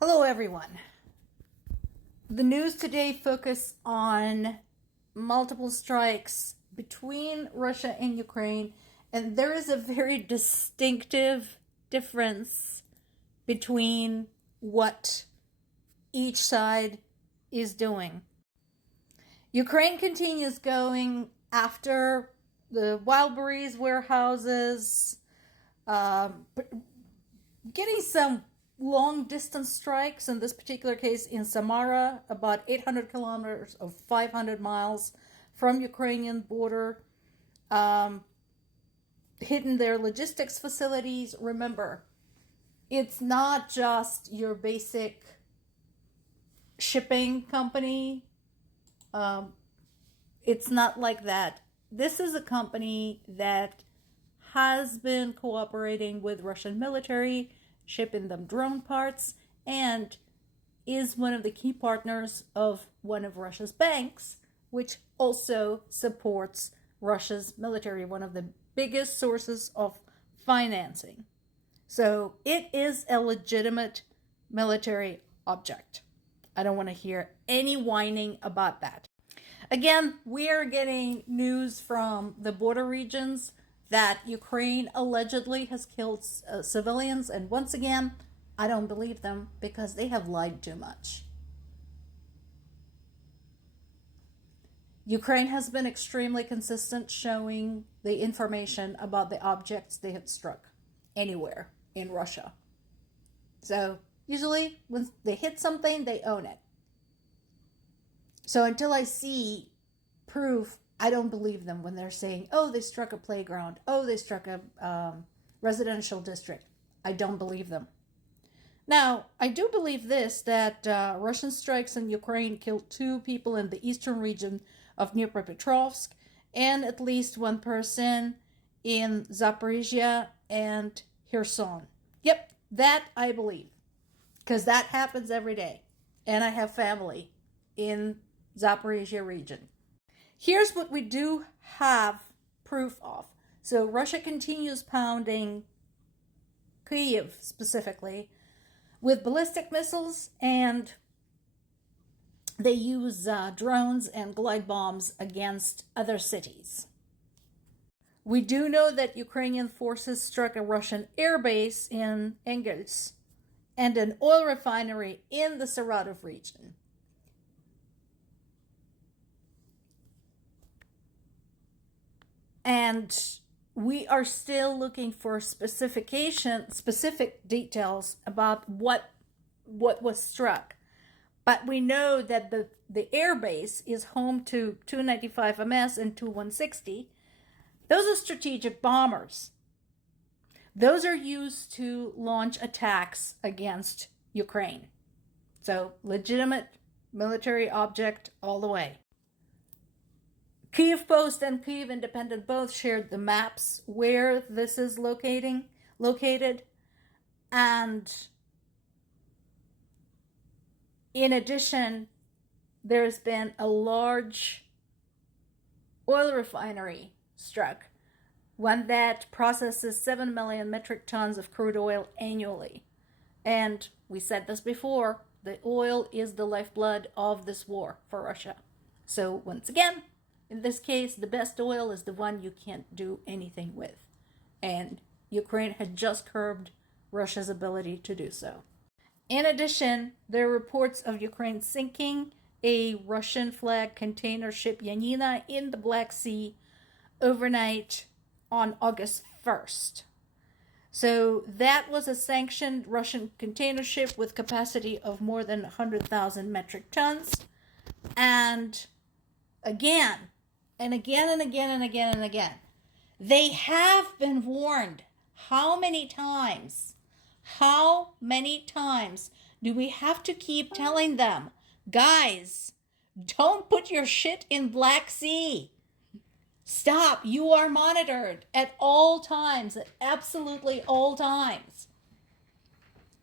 Hello, everyone. The news today focused on multiple strikes between Russia and Ukraine, and there is a very distinctive difference between what each side is doing. Ukraine continues going after the Wildberries warehouses, getting some long distance strikes, in this particular case in Samara, about 800 kilometers or 500 miles from Ukrainian border, hitting their logistics facilities. Remember, it's not just your basic shipping company. It's not like that. This is a company that has been cooperating with Russian military, shipping them drone parts, and is one of the key partners of one of Russia's banks, which also supports Russia's military, one of the biggest sources of financing. So it is a legitimate military object. I don't want to hear any whining about that. Again, we are getting news from the border regions that Ukraine allegedly has killed civilians, and once again, I don't believe them because they have lied too much. Ukraine has been extremely consistent showing the information about the objects they have struck anywhere in Russia. So usually when they hit something, they own it. So until I see proof, I don't believe them when they're saying, oh, they struck a playground, oh, they struck a residential district. I don't believe them. Now, I do believe this, that Russian strikes in Ukraine killed 2 people in the eastern region of Dnipropetrovsk and at least 1 person in Zaporizhia and Kherson. Yep, that I believe, because that happens every day. And I have family in Zaporizhia region. Here's what we do have proof of. So Russia continues pounding Kyiv specifically with ballistic missiles, and they use drones and glide bombs against other cities. We do know that Ukrainian forces struck a Russian airbase in Engels and an oil refinery in the Saratov region. And we are still looking for specific details about what was struck. But we know that the air base is home to 295 MS and 2160. Those are strategic bombers. Those are used to launch attacks against Ukraine. So legitimate military object all the way. Kyiv Post and Kyiv Independent both shared the maps where this is located. And in addition, there's been a large oil refinery struck, one that processes 7 million metric tons of crude oil annually. And we said this before, the oil is the lifeblood of this war for Russia. So once again, in this case, the best oil is the one you can't do anything with. And Ukraine had just curbed Russia's ability to do so. In addition, there are reports of Ukraine sinking a Russian flag container ship Yanina in the Black Sea overnight on August 1st. So that was a sanctioned Russian container ship with capacity of more than 100,000 metric tons. And again, and again and again and again and again, they have been warned. How many times? How many times do we have to keep telling them, guys, don't put your shit in Black Sea. Stop. You are monitored at all times, at absolutely all times.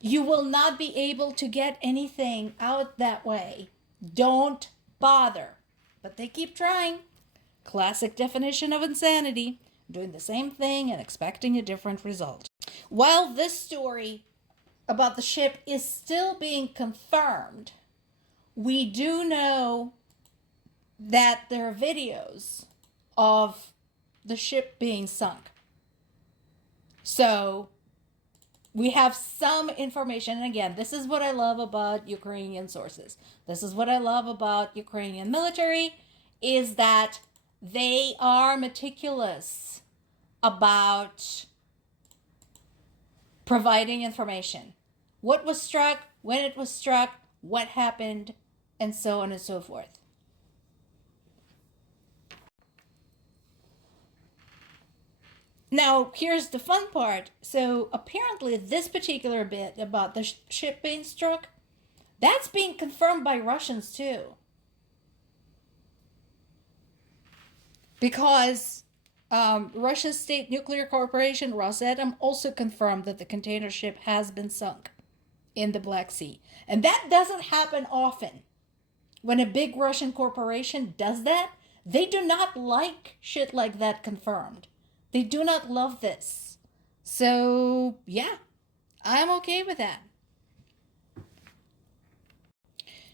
You will not be able to get anything out that way. Don't bother. But they keep trying. Classic definition of insanity, doing the same thing and expecting a different result. While this story about the ship is still being confirmed. We do know that there are videos of the ship being sunk. So we have some information. And again, this is what I love about Ukrainian sources. This is what I love about Ukrainian military, is that they are meticulous about providing information. What was struck, when it was struck, what happened, and so on and so forth. Now, here's the fun part. So apparently this particular bit about the ship being struck, that's being confirmed by Russians too. Because Russia's state nuclear corporation, Rosatom, also confirmed that the container ship has been sunk in the Black Sea. And that doesn't happen often. When a big Russian corporation does that, they do not like shit like that confirmed. They do not love this. So, yeah, I'm okay with that.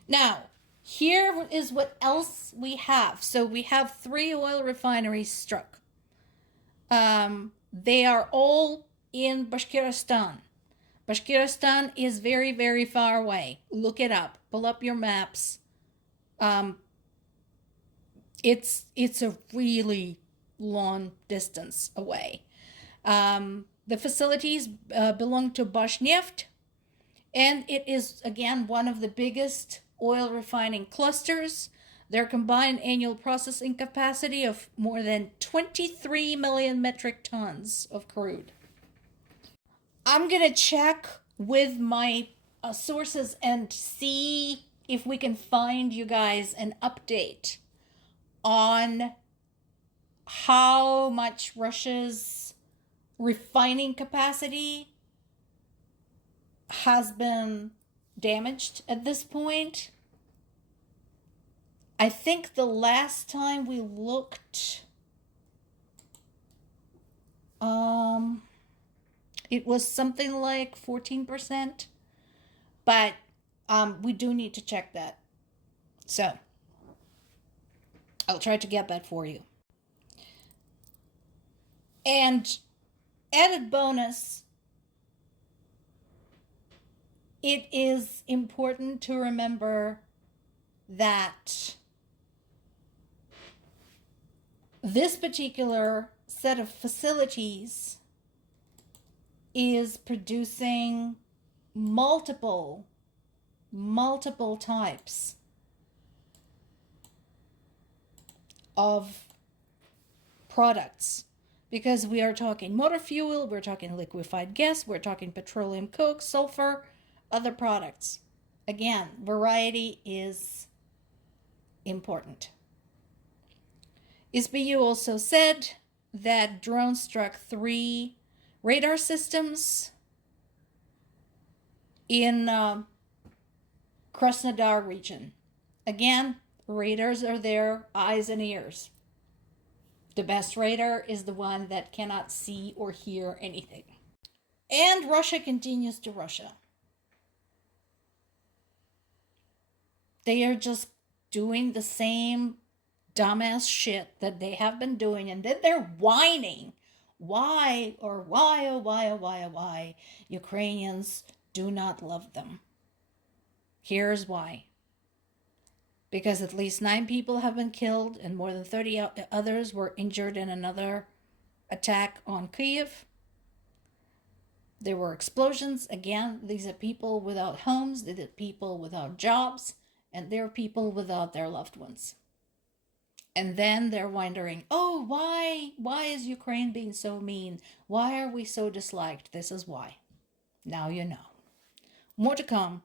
Now, here is what else we have. So we have 3 oil refineries struck. They are all in Bashkortostan. Bashkortostan is very, very far away. Look it up. Pull up your maps. It's a really long distance away. The facilities belong to Bashneft, and it is, again, one of the biggest oil refining clusters. Their combined annual processing capacity of more than 23 million metric tons of crude. I'm going to check with my sources and see if we can find you guys an update on how much Russia's refining capacity has been damaged at this point. I think the last time we looked, it was something like 14%, but we do need to check that. So I'll try to get that for you. And added bonus, it is important to remember that this particular set of facilities is producing multiple types of products, because we are talking motor fuel, we're talking liquefied gas, we're talking petroleum coke, sulfur, other products. Again, variety is important. SBU also said that drones struck 3 radar systems in Krasnodar region. Again, radars are their eyes and ears. The best radar is the one that cannot see or hear anything. And Russia continues to Russia. They are just doing the same dumbass shit that they have been doing, and then they're whining why Ukrainians do not love them. Here's why. Because at least 9 people have been killed and more than 30 others were injured in another attack on Kyiv. There were explosions. Again, these are people without homes, these are people without jobs, and they're people without their loved ones. And then they're wondering, oh, why is Ukraine being so mean? Why are we so disliked? This is why. Now you know. More to come.